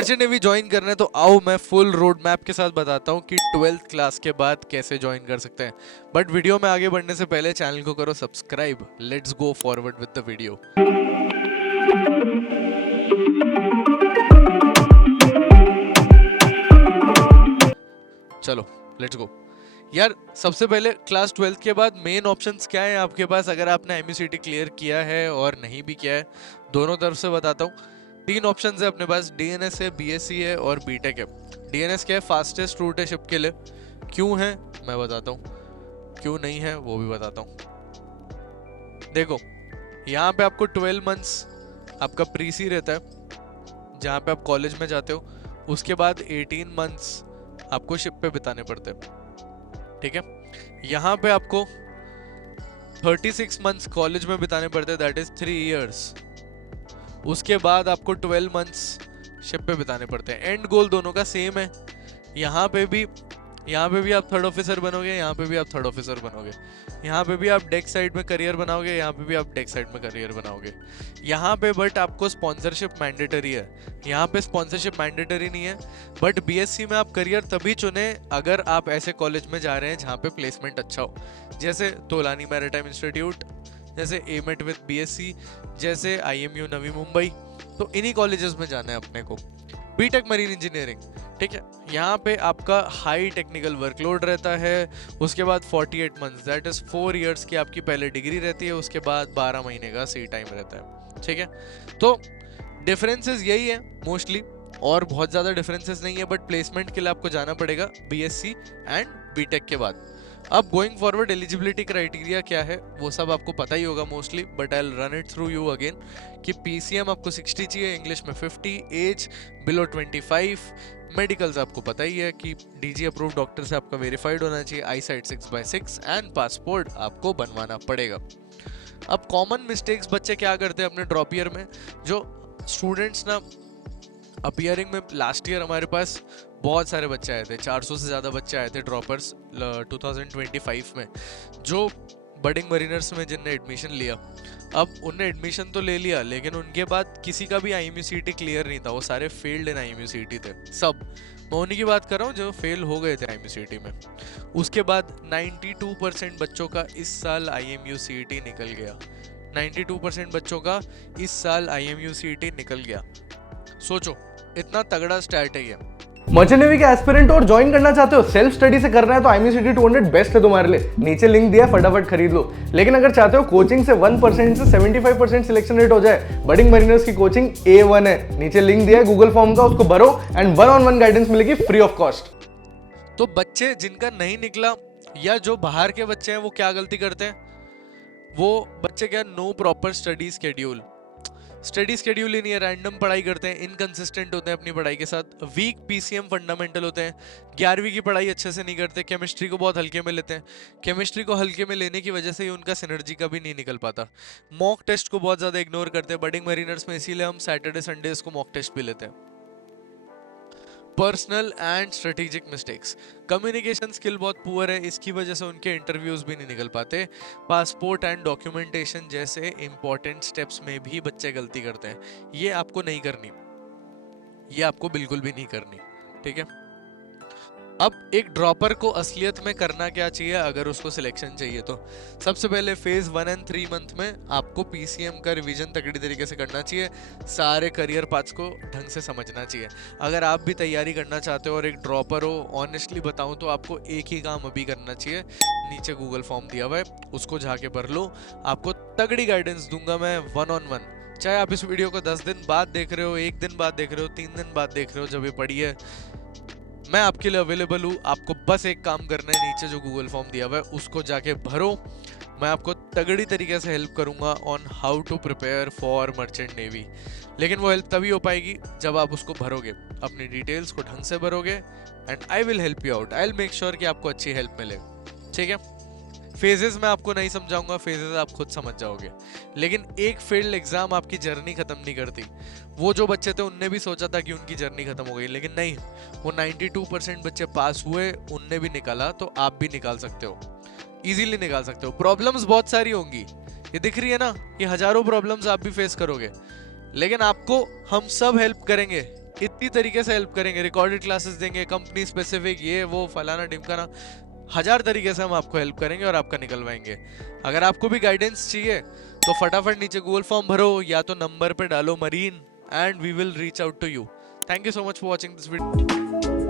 Merchant navy join करना है तो आओ मैं फुल रोड मैप के साथ बताता हूँ कि 12th क्लास के बाद कैसे ज्वाइन कर सकते हैं। बट वीडियो में आगे बढ़ने से पहले चैनल को करो subscribe. Let's go forward with the video. चलो लेट्स गो। यार सबसे पहले क्लास 12th के बाद मेन ऑप्शंस क्या है आपके पास, अगर आपने एमयूसीटी क्लियर किया है और नहीं भी किया है, दोनों तरफ से बताता हूँ। 3 ऑप्शंस है अपने पास, डीएनएस है, बीएससी है और बीटेक है। डीएनएस क्या है, फास्टेस्ट रूट है शिप के लिए। क्यों है मैं बताता हूँ, क्यों नहीं है वो भी बताता हूँ। देखो यहाँ पे आपको 12 मंथ्स आपका प्री सी रहता है जहाँ पे आप कॉलेज में जाते हो, उसके बाद 18 मंथ्स आपको शिप पे बिताने पड़ते हैं, ठीक है। यहाँ पे आपको 36 मंथ्स कॉलेज में बिताने पड़ते हैं, दैट इज 3 इयर्स। उसके बाद आपको 12 मंथ्स शिप पे बिताने पड़ते हैं। एंड गोल दोनों का सेम है। यहाँ पे भी आप थर्ड ऑफिसर बनोगे, यहाँ पे भी आप थर्ड ऑफिसर बनोगे, यहाँ पे भी आप डेक साइड में करियर बनाओगे, यहाँ पे भी आप डेक साइड में करियर बनाओगे। यहाँ पे बट आपको स्पॉन्सरशिप मैंडेटरी है, यहाँ पे स्पॉन्सरशिप मैंडेटरी नहीं है। बट बीएससी में आप करियर तभी चुने अगर आप ऐसे कॉलेज में जा रहे हैं जहाँ पे प्लेसमेंट अच्छा हो, जैसे तोलानी मैरिटाइम इंस्टीट्यूट, जैसे एमेट विद बीएससी, जैसे आईएमयू नवी मुंबई। तो इन्हीं कॉलेजेस में जाना है अपने को। बीटेक मरीन इंजीनियरिंग, ठीक है, यहाँ पे आपका हाई टेक्निकल वर्कलोड रहता है। उसके बाद 48 मंथ्स दैट इज 4 इयर्स की आपकी पहले डिग्री रहती है, उसके बाद 12 महीने का सी टाइम रहता है, ठीक है। तो डिफरेंसेस यही है मोस्टली, और बहुत ज़्यादा डिफरेंसेस नहीं है। बट प्लेसमेंट के लिए आपको जाना पड़ेगा बीएससी एंड बीटेक के बाद। अब गोइंग फॉरवर्ड एलिजिबिलिटी क्राइटेरिया क्या है वो सब आपको पता ही होगा mostly, but I will run it through you again. कि पीसीएम आपको 60 चाहिए, इंग्लिश में 50, एज बिलो 25, मेडिकल्स आपको पता ही है कि डीजी अप्रूव्ड डॉक्टर से आपका वेरीफाइड होना चाहिए, आई साइट 6/6 एंड पासपोर्ट आपको बनवाना पड़ेगा। अब कॉमन मिस्टेक्स बच्चे क्या करते हैं अपने ड्रॉप ईयर में, जो स्टूडेंट्स ना अपीयरिंग में लास्ट ईयर हमारे पास बहुत सारे बच्चे आए थे, 400 से ज़्यादा बच्चे आए थे ड्रॉपर्स 2025 में, जो बडिंग मरीनर्स में जिनने एडमिशन लिया। अब उनने एडमिशन तो ले लिया, लेकिन उनके बाद किसी का भी आईएमयूसीटी क्लियर नहीं था, वो सारे फेल्ड इन आईएमयूसीटी थे सब। मैं उन्हीं की बात कर रहा हूँ जो फेल हो गए थे आईएमयूसीटी में। उसके बाद 92% बच्चों का इस साल आईएमयूसीटी निकल गया। 92% बच्चों का इस साल आईएमयूसीटी निकल गया। सोचो इतना तगड़ा स्टार्ट है ये। मर्चेंट नेवी के एस्पिरेंट और ज्वाइन करना चाहते हो, सेल्फ स्टडी से करना है तो आईएमयूसीटी 200 बेस्ट है तुम्हारे लिए। नीचे लिंक दिया है, फटाफट खरीद लो। लेकिन अगर चाहते हो कोचिंग से 1% से 75% सिलेक्शन रेट हो जाए, बडिंग मरीनर्स की कोचिंग A1 है। नीचे लिंक दिया है गूगल फॉर्म का, उसको भरो एंड 1-on-1 गाइडेंस मिलेगी फ्री ऑफ कॉस्ट। तो बच्चे जिनका नहीं निकला या जो बाहर के बच्चे हैं वो क्या गलती करते हैं, वो बच्चे क्या, नो प्रॉपर स्टडी स्केड्यूल ही नहीं है, रैंडम पढ़ाई करते हैं, इनकंसिस्टेंट होते हैं अपनी पढ़ाई के साथ, वीक पीसीएम फंडामेंटल होते हैं, 11वीं की पढ़ाई अच्छे से नहीं करते, केमिस्ट्री को बहुत हल्के में लेते हैं। केमिस्ट्री को हल्के में लेने की वजह से ही उनका सिनर्जी का भी नहीं निकल पाता। मॉक टेस्ट को बहुत ज़्यादा इग्नोर करते हैं बडिंग मरीनर्स में, इसीलिए हम सैटरडे संडेज को मॉक टेस्ट भी लेते हैं। Personal and strategic mistakes, communication skill बहुत पुअर है, इसकी वजह से उनके इंटरव्यूज भी नहीं निकल पाते। पासपोर्ट एंड डॉक्यूमेंटेशन जैसे इंपॉर्टेंट स्टेप्स में भी बच्चे गलती करते हैं, ये आपको नहीं करनी, ये आपको बिल्कुल भी नहीं करनी, ठीक है। अब एक ड्रॉपर को असलियत में करना क्या चाहिए अगर उसको सिलेक्शन चाहिए तो, सबसे पहले फेज 1 एंड 3 मंथ में आपको पीसीएम का रिवीजन तगड़ी तरीके से करना चाहिए, सारे करियर पाथ्स को ढंग से समझना चाहिए। अगर आप भी तैयारी करना चाहते हो और एक ड्रॉपर हो, ऑनेस्टली बताऊं तो आपको एक ही काम अभी करना चाहिए। नीचे गूगल फॉर्म दिया हुआ है, उसको जाके भर लो। आपको तगड़ी गाइडेंस दूंगा मैं 1-on-1, चाहे आप इस वीडियो को 10 दिन बाद देख रहे हो, 1 दिन बाद देख रहे हो, 3 दिन बाद देख रहे हो, जब ये पढ़िए मैं आपके लिए अवेलेबल हूँ। आपको बस एक काम करना है, नीचे जो गूगल फॉर्म दिया हुआ है उसको जाके भरो। मैं आपको तगड़ी तरीके से हेल्प करूंगा on how to prepare for merchant navy. लेकिन वो हेल्प तभी हो पाएगी जब आप उसको भरोगे, अपनी डिटेल्स को ढंग से भरोगे, and I will help you out. I will make sure कि आपको अच्छी हेल्प मिले, ठीक है। फेजेस में आपको नहीं समझाऊंगा, फेजेस आप खुद समझ जाओगे। लेकिन एक फेल्ड एग्जाम आपकी जर्नी खत्म नहीं करती। वो जो बच्चे थे उनने भी सोचा था कि उनकी जर्नी खत्म हो गई, लेकिन नहीं, वो 92% बच्चे पास हुए, उनने भी निकाला, तो आप भी निकाल सकते हो, इजीली निकाल सकते हो। प्रॉब्लम्स बहुत सारी होंगी, ये दिख रही है ना, ये हजारों प्रॉब्लम्स आप भी फेस करोगे, लेकिन आपको हम सब हेल्प करेंगे इतनी तरीके से हेल्प करेंगे, रिकॉर्डेड क्लासेस देंगे, कंपनी स्पेसिफिक, ये वो फलाना ढिमकाना, 1000 तरीके से हम आपको हेल्प करेंगे और आपका निकलवाएंगे। अगर आपको भी गाइडेंस चाहिए तो फटाफट नीचे गूगल फॉर्म भरो या तो नंबर पे डालो marine, and we will reach out to you. Thank you so much for watching this video.